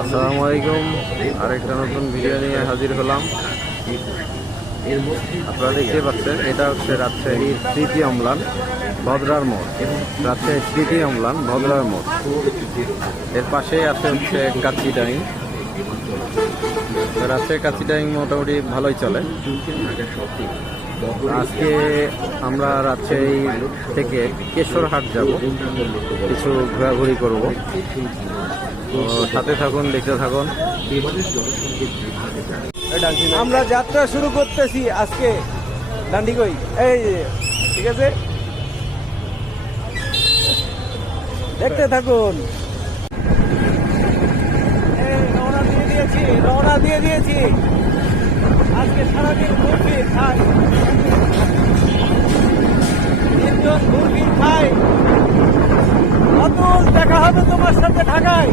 আসসালামু আলাইকুম। আরেকটা নতুন ভিডিও নিয়ে হাজির হলাম। আপনারা দেখতে পাচ্ছেন, এটা হচ্ছে রাজশাহীর স্মৃতি অম্লান ভদ্রার মোড়। রাজশাহীর স্মৃতি অম্লান ভদ্রার মোড়। এর পাশেই আছে হচ্ছে কাচিডাইং রাজশাহী কাচিডাইং মোটামুটি ভালোই চলে। আজকে আমরা রাজশাহী থেকে কেশরহাট যাব। কিছু ঘোরাঘুরি করব। তো সাথে থাকুন, দেখতে থাকুন। আমরা যাত্রা শুরু করতেছি আজকে ডান্ডিগই এই ঠিক আছে? দেখতে থাকুন। রওনা দিয়ে দিয়েছি, রওনা দিয়ে দিয়েছি। আজকে সারাদিন ঘুরবি খাই। তিনজন ঘুরবি খাই। দেখা হবে তোমার সাথে ঢাকায়।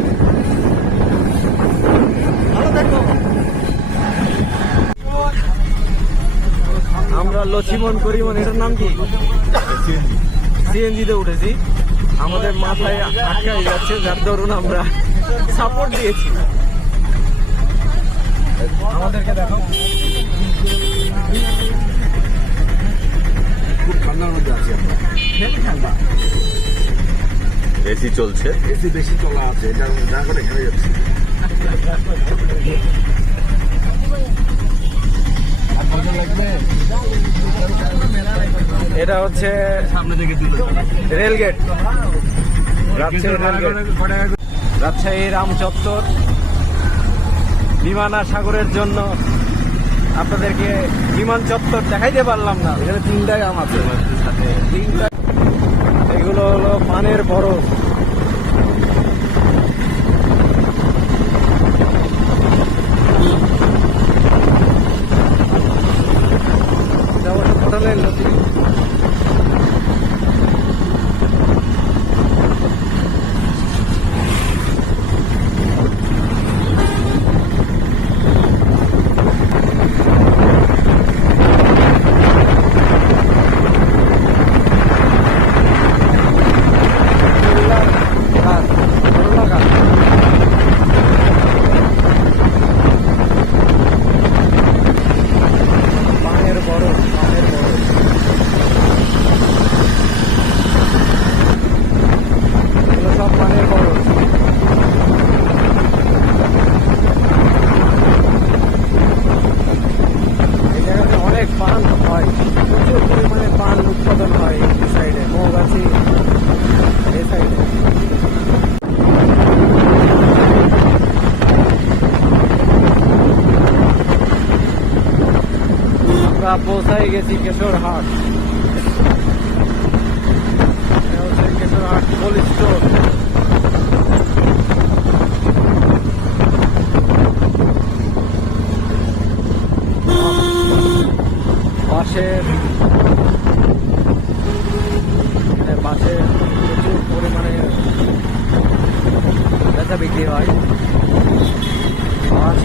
ভালো থাকো। আমরা লক্ষ্মীমন করিমন এটার নাম কি? সিএনজি। তে উঠেছি। আমাদের মাথায় আটকাই যাচ্ছে, যার দরুন আমরা সাপোর্ট দিয়েছি। আমাদেরকে দেখো। খুব ঠান্ডার মধ্যে আছি আমরা। ঠান্ডা এসি চলছে। এসি বেশি চলা আছে এটা যা করে ঘেরে যাচ্ছে। এটা হচ্ছে সামনে থেকে রেলগেট। রাজশাহী রাম চত্বর বিমানা সাগরের জন্য আপনাদেরকে বিমান চত্বর দেখাইতে পারলাম না। এখানে তিনটা গ্রাম আছে। তিনটা এগুলো পানের বরফ এটা অবশ্য হোটেলের নদী করলার ঘাট করলা ঘাট পানের বরফ পানের বরফ এগুলো সব পানের বরফ এই জায়গাতে অনেক পান হয়। প্রচুর পরিমাণে পান উৎপাদন হয় এই সাইডে মৌগাছি এই সাইডে আমরা পৌঁছাই গেছি কেশর হাট কেশর হাট কোল্ড স্টোর বাঁশের এখানে বাঁশের প্রচুর পরিমাণে বেচা বিক্রি হয়। পান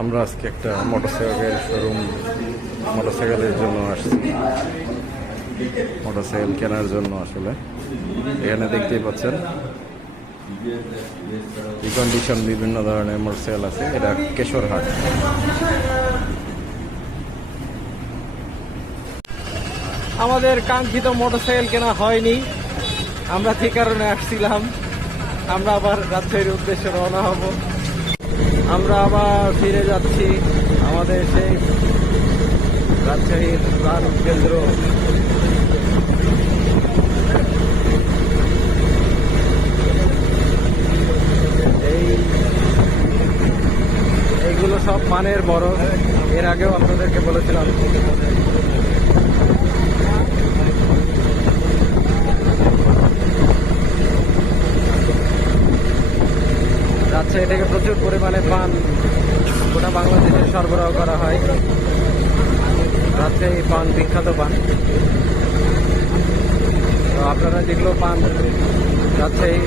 আমরা আজকে একটা মোটরসাইকেল শোরুম, মোটরসাইকেলের জন্য আসছি। মোটরসাইকেল কেনার জন্য আসলে। এখানে দেখতেই পাচ্ছেন কন্ডিশন বিভিন্ন ধরনের মোটরসাইকেল আছে, এটা কেশরহাট। আমাদের কাঙ্ক্ষিত মোটরসাইকেল কেনা হয়নি। আমরা যে কারণে আসছিলাম, আমরা আবার রাজশাহীর উদ্দেশ্যে রওনা হব। আমরা আবার ফিরে যাচ্ছি আমাদের সেই রাজশাহীর প্রাণ কেন্দ্র এই এইগুলো সব পানের বড়। এর আগেও আপনাদেরকে বলেছিলাম। রাজশাহী থেকে প্রচুর পরিমাণে পান। গোটা বাংলাদেশে সরবরাহ করা হয়। রাজশাহী পান, বিখ্যাত পান। তো আপনারা যেগুলো পান রাজশাহী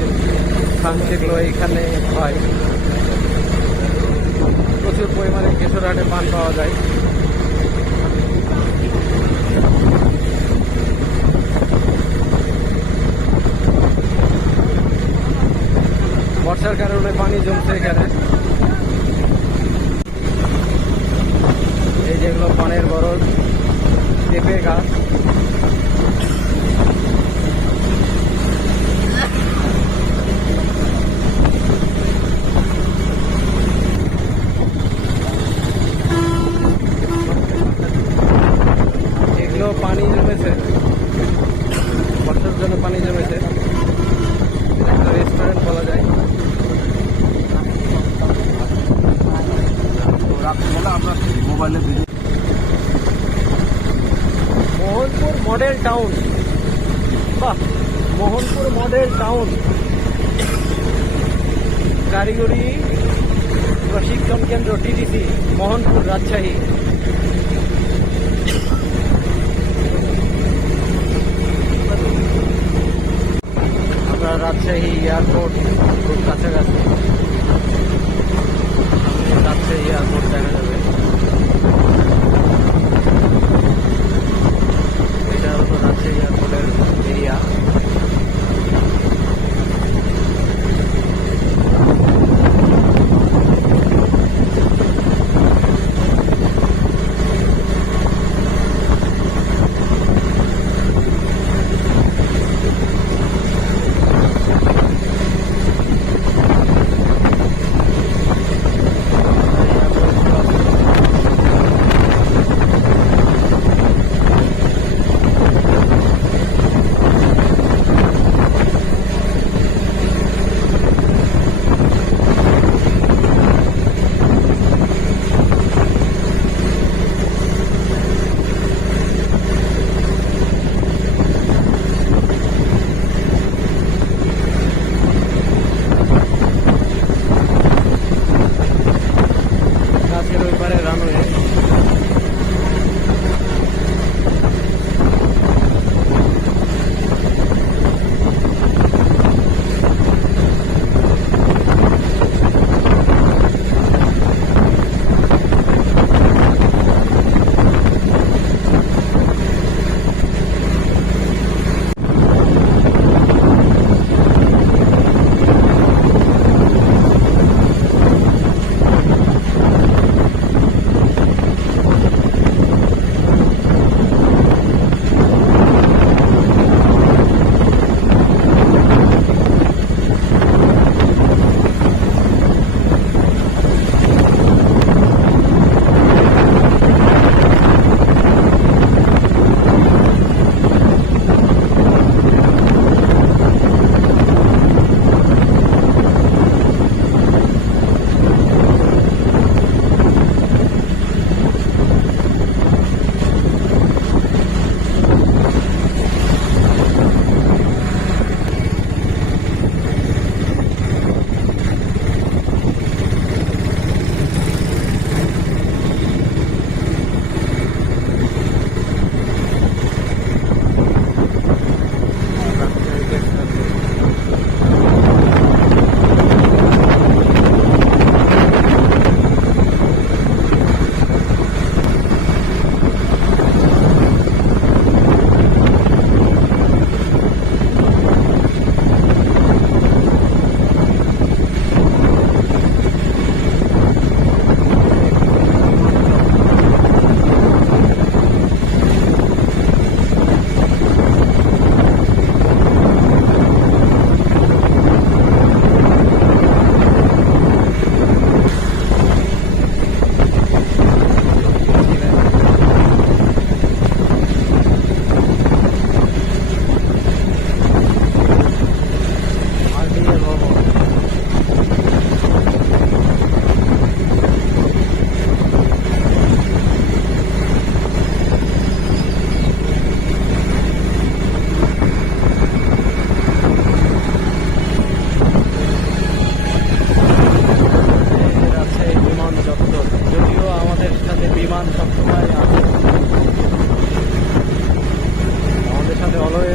খান যেগুলো এইখানে হয়। প্রচুর পরিমাণে কেশর হাটে পান পাওয়া যায়। বর্ষার কারণে পানি জমছে এখানে। এই যেগুলো পানের বরজ, পেঁপে গাছ এগুলো পানি জমেছে বর্ষার জন্য পানি জমেছে একটা রেস্টুরেন্ট বলা যায় রাত্রিবেলা আপনার মোবাইলে মোহনপুর মডেল টাউন বাহ, মোহনপুর মডেল টাউন কারিগরি প্রশিক্ষণ কেন্দ্র টিডিসি মোহনপুর রাজশাহী। আমরা রাজশাহী এয়ারপোর্ট।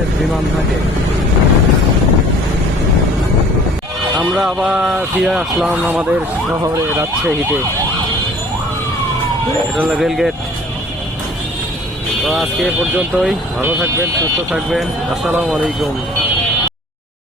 সাথে বিমান থাকে। আমরা আবার ফিরে আসলাম আমাদের শহরে রাজশাহীতে। এটা হলো রেলগেট। তো আজকে পর্যন্তই। ভালো থাকবেন, সুস্থ থাকবেন। আসসালামু আলাইকুম।